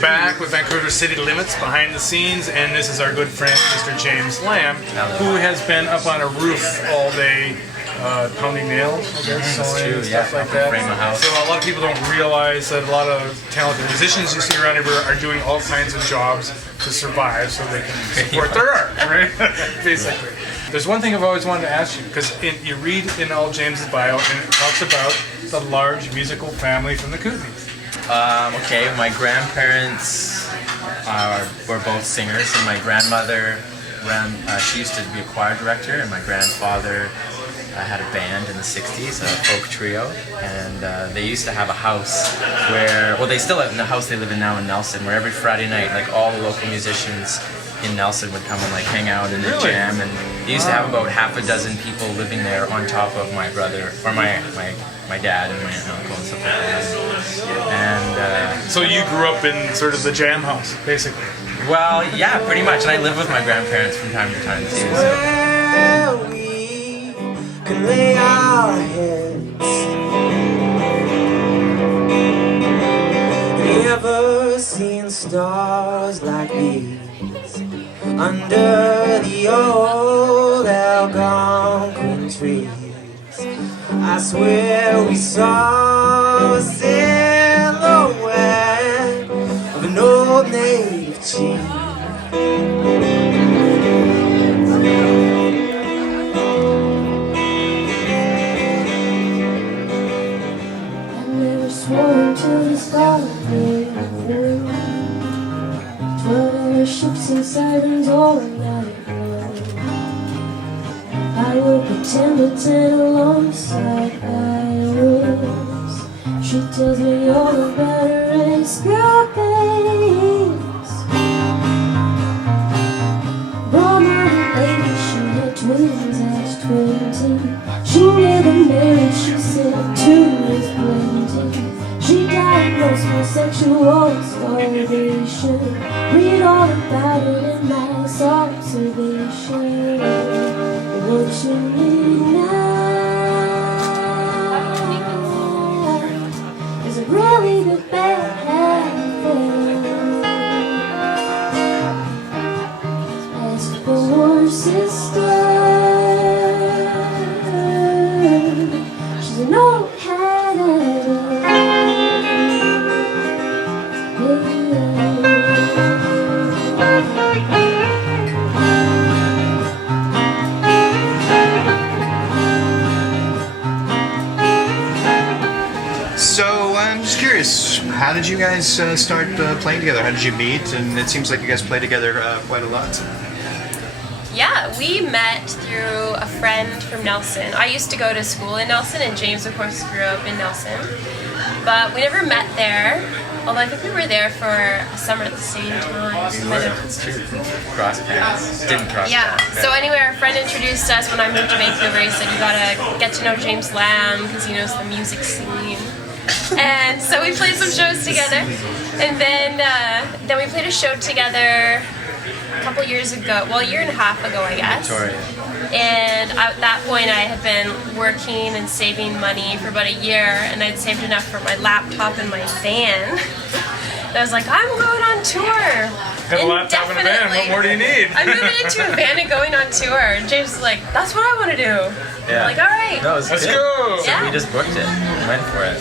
We're back with Vancouver City Limits behind the scenes, and this is our good friend, Mr. James Lamb, who has been up on a roof all day pounding nails, I guess, sewing and stuff like that. So a lot of people don't realize that a lot of talented musicians you see around everywhere are doing all kinds of jobs to survive so they can support their art, right? Basically. There's one thing I've always wanted to ask you, because you read in all James's bio, and it talks about the large musical family from the Kootenays. Okay, my grandparents were both singers, and my grandmother she used to be a choir director, and my grandfather had a band in the 60s, a folk trio, and they used to have a house where, well, they still have in the house they live in now in Nelson, where every Friday night, like, all the local musicians in Nelson would come and like hang out and jam, and they used to have about half a dozen people living there on top of my brother, or my dad and my uncle and stuff like that. And so you grew up in sort of the jam house, basically. Well, yeah, pretty much, and I live with my grandparents from time to time too. So. Where we can lay our heads. Have you ever seen stars like these under the old Algonquin trees? I swear we saw a silhouette of an old native chief. I never swore until the stars were 12-hour ships and sirens all night long. I would pretend to tend alongside iris. She tells me all about her escapades. Born on a lady, she had twins at 20. She never married, she said 2 is plenty. She diagnosed with sexual starvation. Read all about it in Mass Observation. What you need now is a really good bad thing. Ask for sister. She's an old hat. So I'm just curious, how did you guys start playing together? How did you meet? And it seems like you guys play together quite a lot. Yeah, we met through a friend from Nelson. I used to go to school in Nelson, and James, of course, grew up in Nelson. But we never met there, although I think we were there for a summer at the same time. It's true. Cross paths. Didn't cross Yeah. paths. So anyway, our friend introduced us when I moved to Vancouver. He said, you gotta get to know James Lamb because he knows the music scene. And so we played some shows together. And then we played a show together a couple years ago, well, a year and a half ago, I guess. Victoria. And at that point, I had been working and saving money for about a year, and I'd saved enough for my laptop and my van. And I was like, I'm going on tour. Got a laptop and a van, what more do you need? I'm moving into a van and going on tour. And James was like, that's what I want to do. Yeah. I'm like, all right. No, it was Let's good. go! So we just booked it. Went for it.